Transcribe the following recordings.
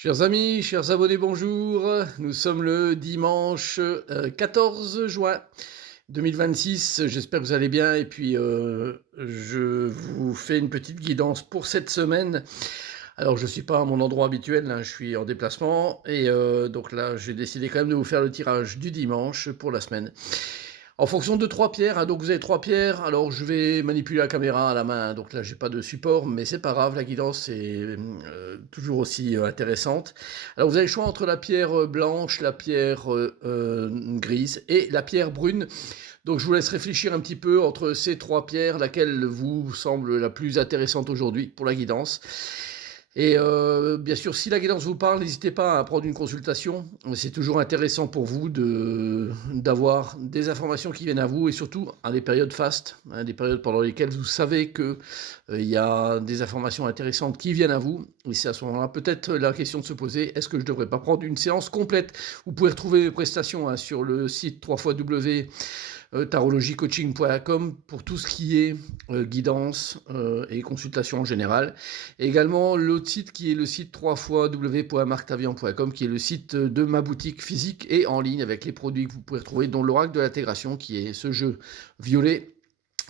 Chers amis, chers abonnés, bonjour. Nous sommes le dimanche 14 juin 2026. J'espère que vous allez bien. Et puis, je vous fais une petite guidance pour cette semaine. Alors, je ne suis pas à mon endroit habituel, là, je suis en déplacement. Et donc là, j'ai décidé quand même de vous faire le tirage du dimanche pour la semaine. En fonction de 3 pierres, hein, donc vous avez 3 pierres, alors je vais manipuler la caméra à la main, donc là j'ai pas de support, mais c'est pas grave, la guidance est toujours aussi intéressante. Alors vous avez le choix entre la pierre blanche, la pierre grise et la pierre brune. Donc je vous laisse réfléchir un petit peu entre ces 3 pierres, laquelle vous semble la plus intéressante aujourd'hui pour la guidance. Et bien sûr, si la guidance vous parle, n'hésitez pas à prendre une consultation. C'est toujours intéressant pour vous d'avoir des informations qui viennent à vous, et surtout à des périodes fastes, hein, des périodes pendant lesquelles vous savez qu'il y a des informations intéressantes qui viennent à vous. Et c'est à ce moment-là peut-être la question de se poser, est-ce que je ne devrais pas prendre une séance complète? Vous pouvez retrouver mes prestations, hein, sur le site tarologiecoaching.com pour tout ce qui est guidance et consultation en général. Et également l'autre site qui est le site www.marctavian.com, qui est le site de ma boutique physique et en ligne avec les produits que vous pouvez retrouver, dont l'Oracle de l'intégration, qui est ce jeu violet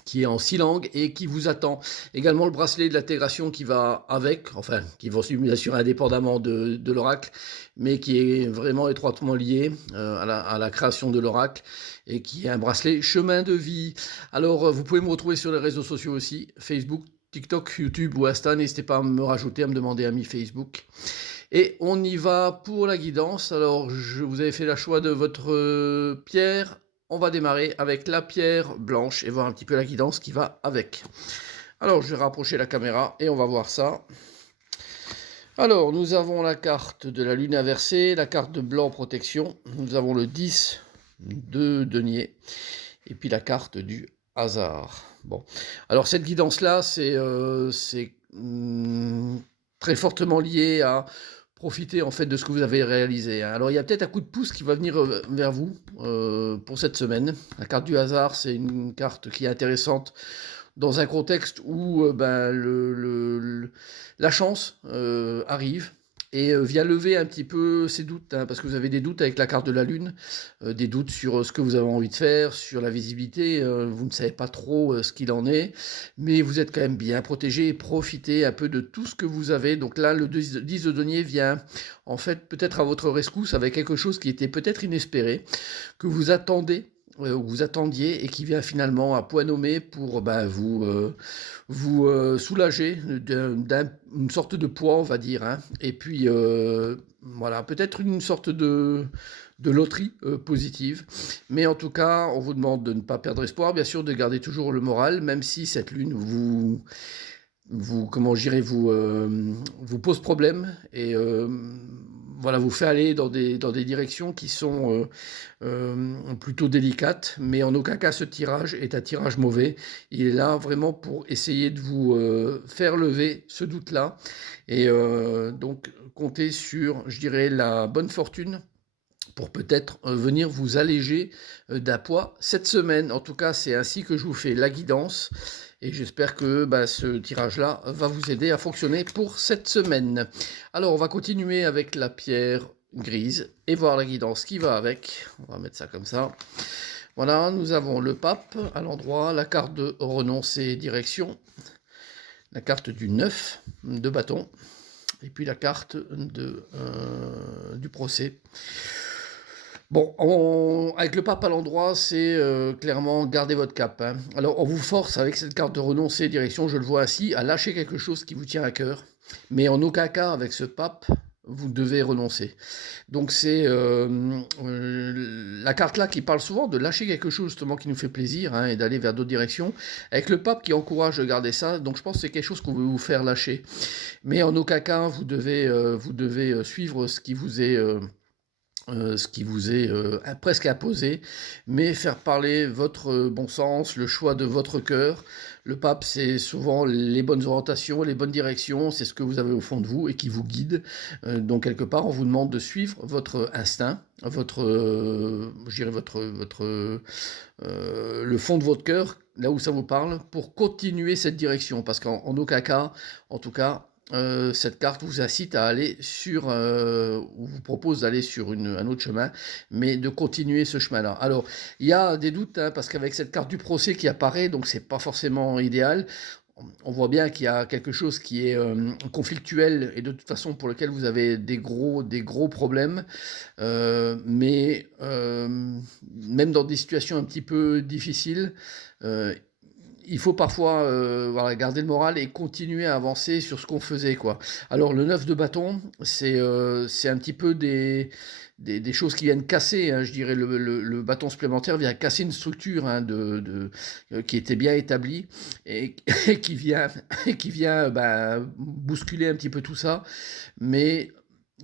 qui est en 6 langues et qui vous attend. Également le bracelet de l'intégration qui va avec, enfin qui va bien sûr indépendamment de l'oracle, mais qui est vraiment étroitement lié à la création de l'oracle, et qui est un bracelet chemin de vie. Alors vous pouvez me retrouver sur les réseaux sociaux aussi, Facebook, TikTok, YouTube ou Insta. N'hésitez pas à me rajouter, à me demander ami Facebook. Et on y va pour la guidance. Alors vous avez fait le choix de votre pierre. On va démarrer avec la pierre blanche et voir un petit peu la guidance qui va avec. Alors, je vais rapprocher la caméra et on va voir ça. Alors, nous avons la carte de la lune inversée, la carte de blanc protection. Nous avons le 10 de denier et puis la carte du hasard. Bon, alors cette guidance-là, c'est très fortement lié à profiter en fait de ce que vous avez réalisé. Alors il y a peut-être un coup de pouce qui va venir vers vous pour cette semaine. La carte du hasard, c'est une carte qui est intéressante dans un contexte où la chance arrive et vient lever un petit peu ces doutes, hein, parce que vous avez des doutes avec la carte de la lune, des doutes sur ce que vous avez envie de faire, sur la visibilité, vous ne savez pas trop ce qu'il en est, mais vous êtes quand même bien protégé et profitez un peu de tout ce que vous avez. Donc là, le 10 de denier vient en fait peut-être à votre rescousse avec quelque chose qui était peut-être inespéré, que vous attendez, vous attendiez, et qui vient finalement à point nommé pour vous soulager d'une sorte de poids, on va dire, hein. Et puis voilà, peut-être une sorte de loterie positive. Mais en tout cas, on vous demande de ne pas perdre espoir, bien sûr, de garder toujours le moral, même si cette lune comment je dirais, vous pose problème, et voilà, vous fait aller dans des directions qui sont plutôt délicates, mais en aucun cas ce tirage est un tirage mauvais. Il est là vraiment pour essayer de vous faire lever ce doute-là, et donc comptez sur, je dirais, la bonne fortune pour peut-être venir vous alléger d'un poids cette semaine. En tout cas, c'est ainsi que je vous fais la guidance, et j'espère que ce tirage-là va vous aider à fonctionner pour cette semaine. Alors, on va continuer avec la pierre grise et voir la guidance qui va avec. On va mettre ça comme ça. Voilà, nous avons le pape à l'endroit, la carte de renoncer direction, la carte du 9 de bâton, et puis la carte du procès. Bon, avec le pape à l'endroit, c'est clairement garder votre cap, hein. Alors, on vous force avec cette carte de renoncer direction, je le vois ainsi, à lâcher quelque chose qui vous tient à cœur. Mais en aucun cas, avec ce pape, vous devez renoncer. Donc, c'est la carte là qui parle souvent de lâcher quelque chose justement qui nous fait plaisir, hein, et d'aller vers d'autres directions. Avec le pape qui encourage de garder ça, donc je pense que c'est quelque chose qu'on veut vous faire lâcher. Mais en aucun cas, vous devez suivre ce qui vous est presque imposé, mais faire parler votre bon sens, le choix de votre cœur. Le pape, c'est souvent les bonnes orientations, les bonnes directions, c'est ce que vous avez au fond de vous et qui vous guide. Donc quelque part, on vous demande de suivre votre instinct, je dirais le fond de votre cœur, là où ça vous parle, pour continuer cette direction, parce qu'en aucun cas, en tout cas, cette carte vous incite à aller sur, ou vous propose d'aller sur un autre chemin, mais de continuer ce chemin-là. Alors, il y a des doutes, hein, parce qu'avec cette carte du procès qui apparaît, donc c'est pas forcément idéal. On voit bien qu'il y a quelque chose qui est conflictuel et de toute façon pour lequel vous avez des gros problèmes. Mais même dans des situations un petit peu difficiles, euh, il faut parfois voilà, garder le moral et continuer à avancer sur ce qu'on faisait, quoi. Alors le 9 de bâton, c'est un petit peu des choses qui viennent casser, hein, je dirais, le bâton supplémentaire vient casser une structure, hein, qui était bien établie et, et qui vient bousculer un petit peu tout ça. Mais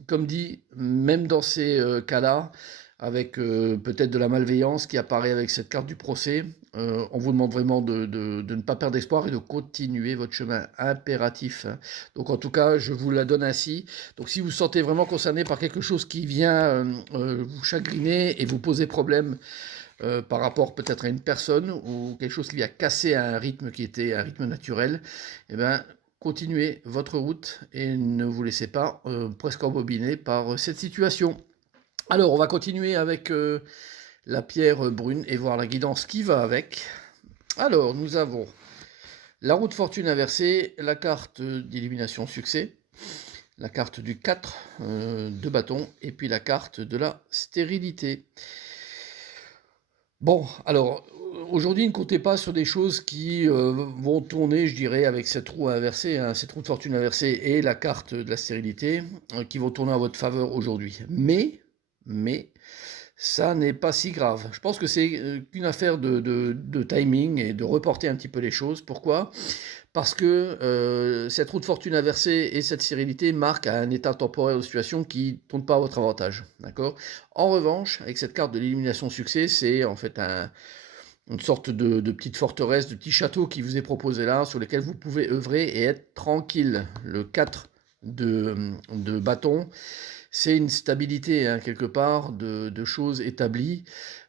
comme dit, même dans ces cas-là, avec peut-être de la malveillance qui apparaît avec cette carte du procès, on vous demande vraiment de ne pas perdre espoir et de continuer votre chemin impératif, hein. Donc en tout cas, je vous la donne ainsi. Donc si vous vous sentez vraiment concerné par quelque chose qui vient vous chagriner et vous poser problème par rapport peut-être à une personne ou quelque chose qui vient casser un rythme qui était un rythme naturel, eh ben, continuez votre route et ne vous laissez pas presque embobiner par cette situation. Alors, on va continuer avec la pierre brune et voir la guidance qui va avec. Alors, nous avons la roue de fortune inversée, la carte d'illumination succès, la carte du 4 de bâton, et puis la carte de la stérilité. Bon, alors, aujourd'hui, ne comptez pas sur des choses qui vont tourner, je dirais, avec cette roue inversée, hein, cette roue de fortune inversée et la carte de la stérilité, qui vont tourner en votre faveur aujourd'hui. Mais, ça n'est pas si grave. Je pense que c'est qu'une affaire de timing et de reporter un petit peu les choses. Pourquoi ? Parce que cette roue de fortune inversée et cette stérilité marquent un état temporel de situation qui ne tourne pas à votre avantage. D'accord ? En revanche, avec cette carte de l'élimination succès, c'est en fait une sorte de petite forteresse, de petit château qui vous est proposé là, sur lequel vous pouvez œuvrer et être tranquille. Le 4 de bâton, c'est une stabilité, hein, quelque part, de choses établies,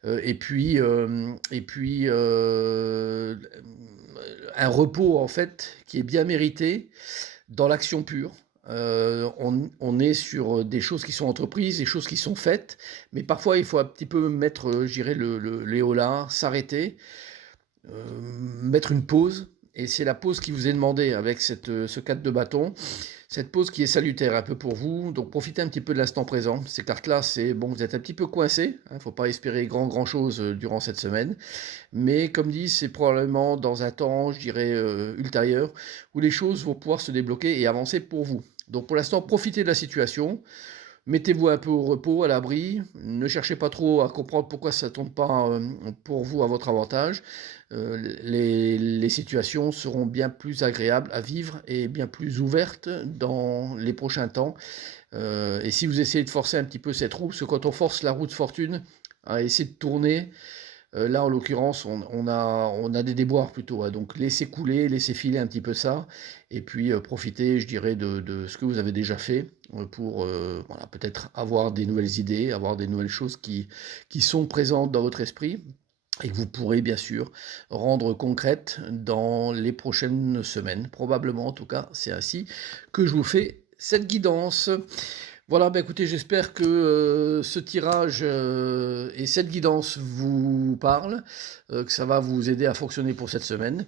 et puis un repos, en fait, qui est bien mérité dans l'action pure. On est sur des choses qui sont entreprises, des choses qui sont faites, mais parfois il faut un petit peu mettre, je dirais, les holà, s'arrêter, mettre une pause, et c'est la pause qui vous est demandée avec ce 4 de bâton, cette pause qui est salutaire un peu pour vous, donc profitez un petit peu de l'instant présent. Ces cartes-là, c'est bon, vous êtes un petit peu coincé, il ne faut pas espérer grand chose durant cette semaine, mais comme dit, c'est probablement dans un temps, je dirais, ultérieur, où les choses vont pouvoir se débloquer et avancer pour vous. Donc pour l'instant, profitez de la situation. Mettez-vous un peu au repos, à l'abri. Ne cherchez pas trop à comprendre pourquoi ça ne tombe pas pour vous à votre avantage. Les situations seront bien plus agréables à vivre et bien plus ouvertes dans les prochains temps. Et si vous essayez de forcer un petit peu cette roue, parce que quand on force la roue de fortune à essayer de tourner, là, en l'occurrence, on a des déboires plutôt, hein. Donc laissez couler, laissez filer un petit peu ça, et puis profitez, je dirais, de ce que vous avez déjà fait pour voilà, peut-être avoir des nouvelles idées, avoir des nouvelles choses qui sont présentes dans votre esprit et que vous pourrez bien sûr rendre concrètes dans les prochaines semaines. Probablement, en tout cas, c'est ainsi que je vous fais cette guidance. Voilà, bah écoutez, j'espère que ce tirage et cette guidance vous parlent, que ça va vous aider à fonctionner pour cette semaine.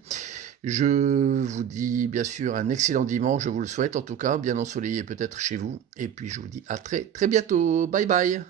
Je vous dis bien sûr un excellent dimanche, je vous le souhaite en tout cas, bien ensoleillé peut-être chez vous. Et puis je vous dis à très bientôt. Bye bye.